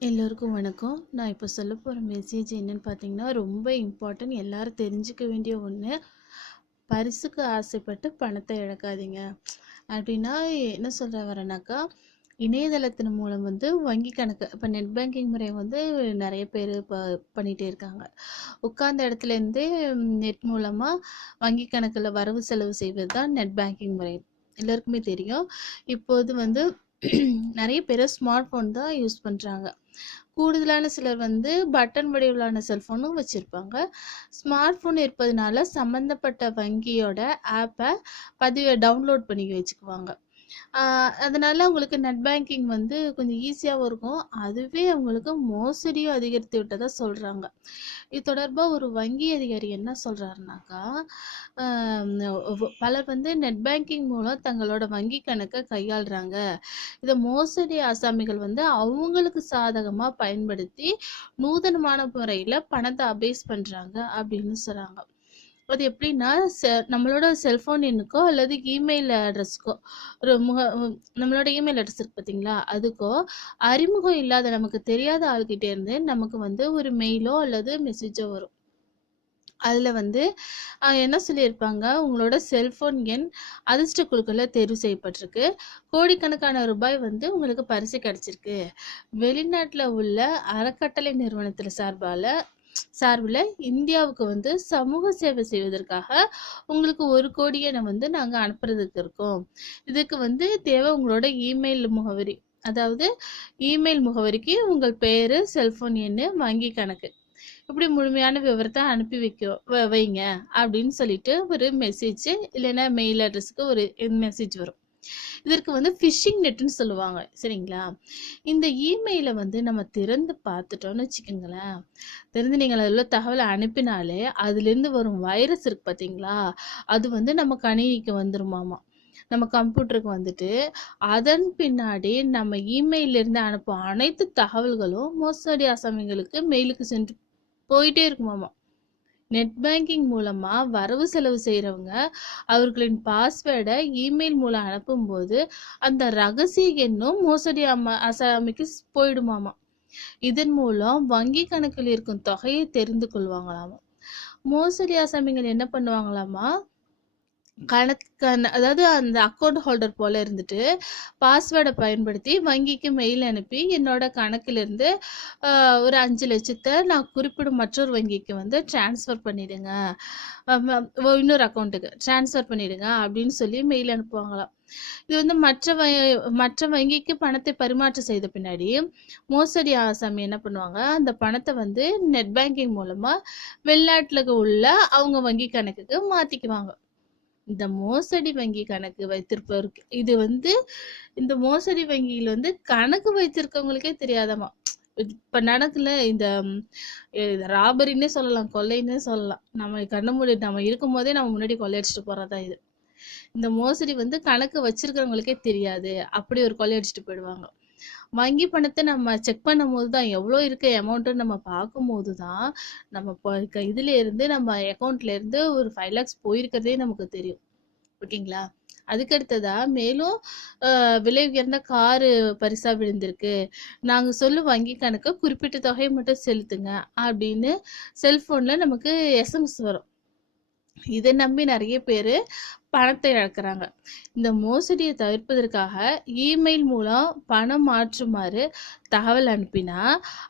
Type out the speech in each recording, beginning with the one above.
எல்லோருக்கும் வணக்கம். நான் இப்போ சொல்ல போகிற மெசேஜ் என்னன்னு பார்த்தீங்கன்னா ரொம்ப இம்பார்ட்டன்ட் எல்லாரும் தெரிஞ்சுக்க வேண்டிய ஒன்று பரிசுக்கு ஆசைப்பட்டு பணத்தை இழக்காதீங்க. அப்படின்னா என்ன சொல்கிற வரேனாக்கா இணையதளத்தின் மூலம் வந்து வங்கி கணக்கு இப்போ நெட் பேங்கிங் முறை வந்து நிறைய பேர் இப்போ பண்ணிகிட்டே இருக்காங்க. உட்கார்ந்த இடத்துலேருந்தே நெட் மூலமாக வங்கி கணக்கில் வரவு செலவு செய்வது தான் நெட் பேங்கிங் முறை. எல்லாருக்குமே தெரியும். இப்போது வந்து நிறைய பேர் ஸ்மார்ட் ஃபோன் தான் யூஸ் பண்ணுறாங்க கூடுதலான சிலர் வந்து பட்டன் வடிவிலான செல்ஃபோனும் வச்சுருப்பாங்க. ஸ்மார்ட் ஃபோன் இருப்பதனால சம்மந்தப்பட்ட வங்கியோட ஆப்பை பதிவை டவுன்லோட் பண்ணி வச்சுக்குவாங்க. அதனால அவங்களுக்கு நெட் பேங்கிங் வந்து கொஞ்சம் ஈஸியாகவும் இருக்கும். அதுவே அவங்களுக்கு மோசடியும் அதிகரித்து விட்டதாக சொல்கிறாங்க இது தொடர்பாக ஒரு வங்கி அதிகாரி என்ன சொல்கிறாருனாக்கா பலர் வந்து நெட் பேங்கிங் மூலம் தங்களோட வங்கி கணக்கை கையாளுறாங்க. இதை மோசடி ஆசாமிகள் வந்து அவங்களுக்கு சாதகமாக பயன்படுத்தி நூதனமான முறையில் பணத்தை அபேஸ் பண்ணுறாங்க அப்படின்னு சொல்கிறாங்க அது எப்படின்னா செ நம்மளோட செல்ஃபோன் எண்ணுக்கோ அல்லது இமெயில் அட்ரஸ்க்கோ ஒரு முக நம்மளோட இமெயில் அட்ரஸ் இருக்கு பார்த்தீங்களா அதுக்கோ அறிமுகம் இல்லாத நமக்கு தெரியாத ஆள்கிட்ட இருந்து நமக்கு வந்து ஒரு மெயிலோ அல்லது மெசேஜோ வரும். அதில் வந்து என்ன சொல்லியிருப்பாங்க உங்களோட செல்ஃபோன் எண் அதிர்ஷ்ட குழுக்களில் தேர்வு செய்யப்பட்டிருக்கு. கோடிக்கணக்கான ரூபாய் வந்து உங்களுக்கு பரிசு கிடச்சிருக்கு. வெளிநாட்டில் உள்ள அறக்கட்டளை நிறுவனத்தில் சார்பால் சார்பில் இந்தியாவுக்கு வந்து சமூக சேவை செய்வதற்காக உங்களுக்கு ஒரு கோடியை வந்து நாங்கள் அனுப்புறதுக்கு இருக்கோம். இதுக்கு வந்து தேவை உங்களோட இமெயில் முகவரி. அதாவது இமெயில் முகவரிக்கு உங்கள் பேர் செல்ஃபோன் எண் வங்கி கணக்கு. இப்படி முழுமையான விவரத்தை அனுப்பி வைக்க வைங்க அப்படின்னு சொல்லிட்டு ஒரு மெசேஜ் இல்லைன்னா மெயில் அட்ரஸுக்கு ஒரு மெசேஜ் வரும். இதற்கு வந்து ஃபிஷிங் நெட்னு சொல்லுவாங்க. சரிங்களா? இந்த இமெயிலை வந்து நம்ம திறந்து பார்த்துட்டோம்னு வச்சுக்கோங்களேன். திறந்து நீங்கள் அதில் உள்ள தகவலை அனுப்பினாலே அதுலேருந்து வரும் வைரஸ் இருக்கு பார்த்தீங்களா? அது வந்து நம்ம கணினிக்கு வந்துருமாமா? நம்ம கம்ப்யூட்டருக்கு வந்துட்டு அதன் பின்னாடி நம்ம இமெயிலிருந்து அனுப்பும் அனைத்து தகவல்களும் மோசடி அசாமிகளுக்கு மெயிலுக்கு சென்று போயிட்டே இருக்குமாமா? நெட் பேங்கிங் மூலமா வரவு செலவு செய்கிறவங்க அவர்களின் பாஸ்வேர்டை இமெயில் மூலம் அனுப்பும்போது அந்த ரகசிய எண்ணும் மோசடி அம்மா அசாமிக்கு போயிடுமாமா. இதன் மூலம் வங்கி கணக்கில் இருக்கும் தொகையை தெரிந்து கொள்வாங்களாமா. மோசடி அசாமிகள் என்ன பண்ணுவாங்களாமா? கணக்கு அதாவது அந்த அக்கௌண்ட் ஹோல்டர் போல இருந்துட்டு பாஸ்வேர்டை பயன்படுத்தி வங்கிக்கு மெயில் அனுப்பி என்னோட கணக்கிலிருந்து ஒரு அஞ்சு லட்சத்தை நான் குறிப்பிடும் மற்றொரு வங்கிக்கு வந்து ட்ரான்ஸ்ஃபர் பண்ணிடுங்க. இன்னொரு அக்கௌண்ட்டுக்கு ட்ரான்ஸ்ஃபர் பண்ணிடுங்க அப்படின்னு சொல்லி மெயில் அனுப்புவாங்களாம். இது வந்து மற்ற வ மற்ற வங்கிக்கு பணத்தை பரிமாற்றம் செய்த பின்னாடி மோசடி ஆசாமி என்ன பண்ணுவாங்க? அந்த பணத்தை வந்து நெட் பேங்கிங் மூலமாக வெளிநாட்டில் உள்ள அவங்க வங்கி கணக்குக்கு மாற்றிக்குவாங்க இந்த மோசடி வங்கி கணக்கு வைத்திருப்பவருக்கு இது வந்து இந்த மோசடி வங்கியில் வந்து கணக்கு வைத்திருக்கவங்களுக்கே தெரியாதமா இப்ப நடக்கல இந்த ராபரின்னே சொல்லலாம் கொள்ளைன்னே சொல்லலாம். நம்ம கண்ண முடி நம்ம இருக்கும் போதே நம்ம முன்னாடி கொள்ளையடிச்சிட்டு போறதா இது. இந்த மோசடி வந்து கணக்கு வச்சிருக்கிறவங்களுக்கே தெரியாது. அப்படி ஒரு கொள்ளையடிச்சிட்டு போயிடுவாங்க. வங்கி பணத்தை நம்ம செக் பண்ணும் போது தான் எவ்வளோ இருக்க அமௌண்ட்டு நம்ம பார்க்கும்போது தான் நம்ம இப்போ இருக்க இதுலேருந்து நம்ம அக்கௌண்ட்லேருந்து ஒரு ஃபைவ் லேக்ஸ் போயிருக்கிறதே நமக்கு தெரியும். ஓகேங்களா? அதுக்கு அடுத்ததா மேலும் விலை உயர்ந்த காரு பரிசா விழுந்திருக்கு. நாங்க சொல்லும் வங்கி கணக்கு குறிப்பிட்ட தொகையை மட்டும் செலுத்துங்க அப்படின்னு செல்போன்ல நமக்கு எஸ்எம்எஸ் வரும். இதை நம்பி நிறைய பேர் பணத்தை இழக்கிறாங்க. இந்த மோசடியை தவிர்ப்பதற்காக இமெயில் மூலம் பணம் மாற்றுமாறு தகவல் அனுப்பினா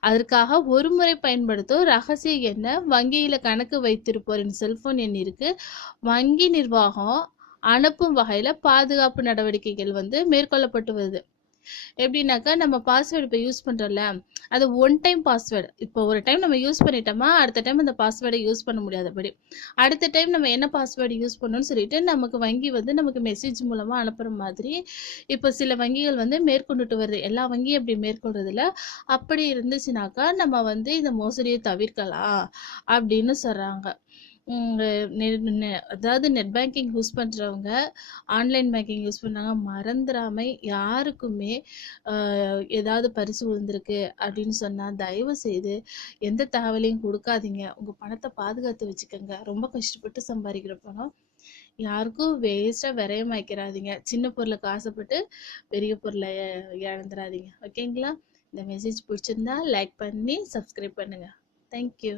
அதற்காக ஒரு முறை பயன்படுத்தும் ரகசிய எண்ணை வங்கியில் கணக்கு வைத்திருப்போரின் செல்போன் எண்ணிற்கு வங்கி நிர்வாகம் அனுப்பும் வகையில் பாதுகாப்பு நடவடிக்கைகள் வந்து மேற்கொள்ளப்பட்டு வருது. எப்படின்னாக்கா நம்ம பாஸ்வேர்டு இப்போ யூஸ் பண்றோம்ல அது ஒன் டைம் பாஸ்வேர்டு இப்போ ஒரு டைம் நம்ம யூஸ் பண்ணிட்டோமா அடுத்த டைம் அந்த பாஸ்வேர்டை யூஸ் பண்ண முடியாதபடி. அடுத்த டைம் நம்ம என்ன பாஸ்வேர்டு யூஸ் பண்ணணும்னு சொல்லிட்டு நமக்கு வங்கி வந்து நமக்கு மெசேஜ் மூலமாக அனுப்புகிற மாதிரி இப்போ சில வங்கிகள் வந்து மேற்கொண்டுட்டு வருது. எல்லா வங்கியும் அப்படி மேற்கொள்றதில்ல. அப்படி இருந்துச்சுனாக்கா நம்ம வந்து இந்த மோசடியை தவிர்க்கலாம் அப்படின்னு சொல்றாங்க. அதாவது நெட் பேங்கிங் யூஸ் பண்ணுறவங்க ஆன்லைன் பேங்கிங் யூஸ் பண்ணாங்க மறந்துடாமல் யாருக்குமே ஏதாவது பரிசு விழுந்திருக்கு அப்படின்னு சொன்னால் தயவு செய்து எந்த தகவலையும் கொடுக்காதீங்க. உங்கள் பணத்தை பாதுகாத்து வச்சுக்கோங்க. ரொம்ப கஷ்டப்பட்டு சம்பாதிக்கிற பணம். யாருக்கும் வேஸ்ட்டாக விரயம் வைக்கிறாதீங்க சின்ன பொருளுக்கு ஆசைப்பட்டு பெரிய பொருளை இழந்துடாதீங்க ஓகேங்களா இந்த மெசேஜ் பிடிச்சிருந்தா லைக் பண்ணி சப்ஸ்கிரைப் பண்ணுங்கள் தேங்க்யூ